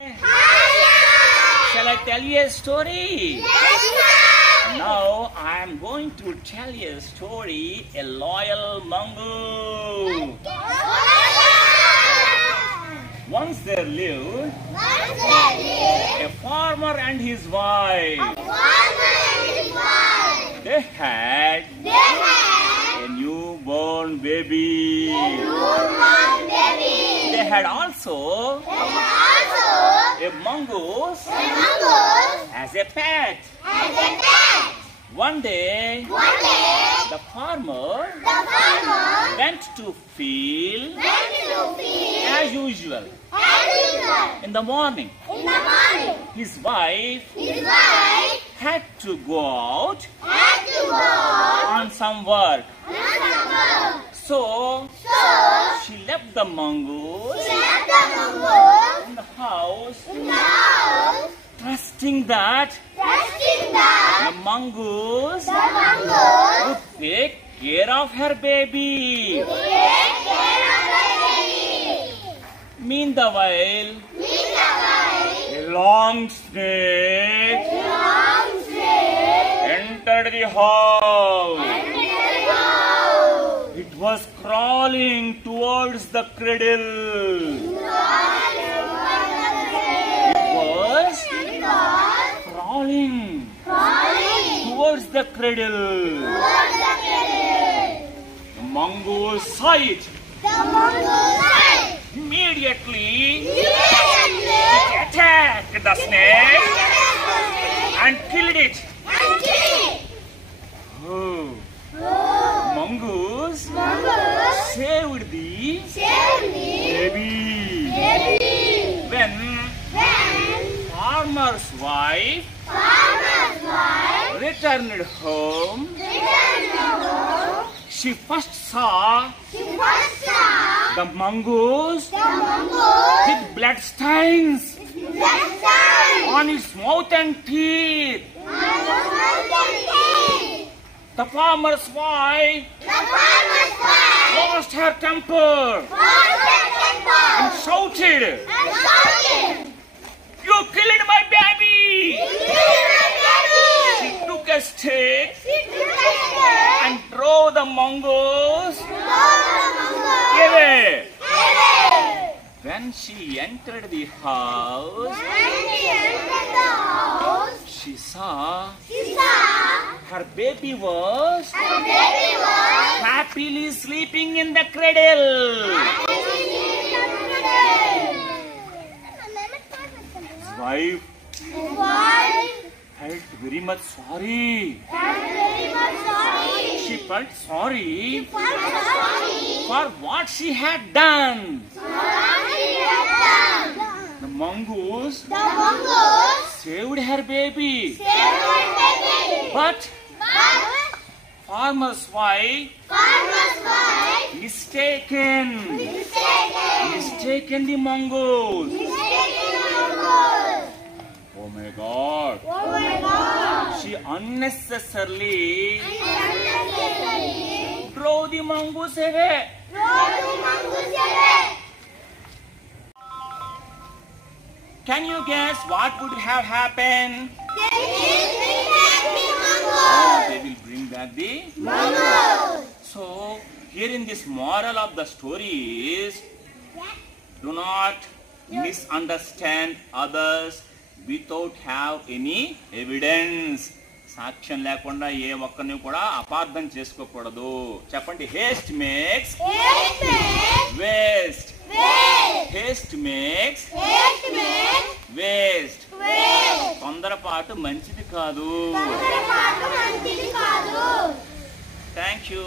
Shall I tell you a story? Yes, Now I am going to tell you a story, a loyal mongoose. Once there lived a farmer and his wife. They had a newborn baby. They had also a mongoose as a pet. One day, the farmer went to field as usual. In the morning, his wife had to go out on some work. So she left the mongoose in the house, trusting that the mongoose would take care of her baby. Meanwhile, a long snake entered the house. It was crawling towards the cradle. It was crawling towards the cradle. The mongoose saw it. Immediately, it attacked the snake and killed it. Oh, mongoose saved the baby. When farmer's wife returned home, she first saw the mongoose with blood stains on its mouth and teeth. The farmer's wife lost her temper and shouted, "You killed my baby!" She took a stick and drove the mongoose away. When she entered the house, she saw her baby was happily sleeping in the cradle. His wife felt very much sorry. She felt sorry for what she had done. The mongoose saved her baby. But farmer's wife mistaken the mongoose. Oh my God! She unnecessarily drove the mongoose away. Can you guess what would have happened? Oh, they will bring back the mongoose. So, here in this moral of the story is, do not misunderstand others without have any evidence. సాక్ష్యం లేకుండా ఏ ఒక్కరిని కూడా అపార్థం చేసుకోకూడదు. చెప్పండి, haste makes waste. Haste makes waste. తొందరపాటు మంచిది కాదు. Thank you.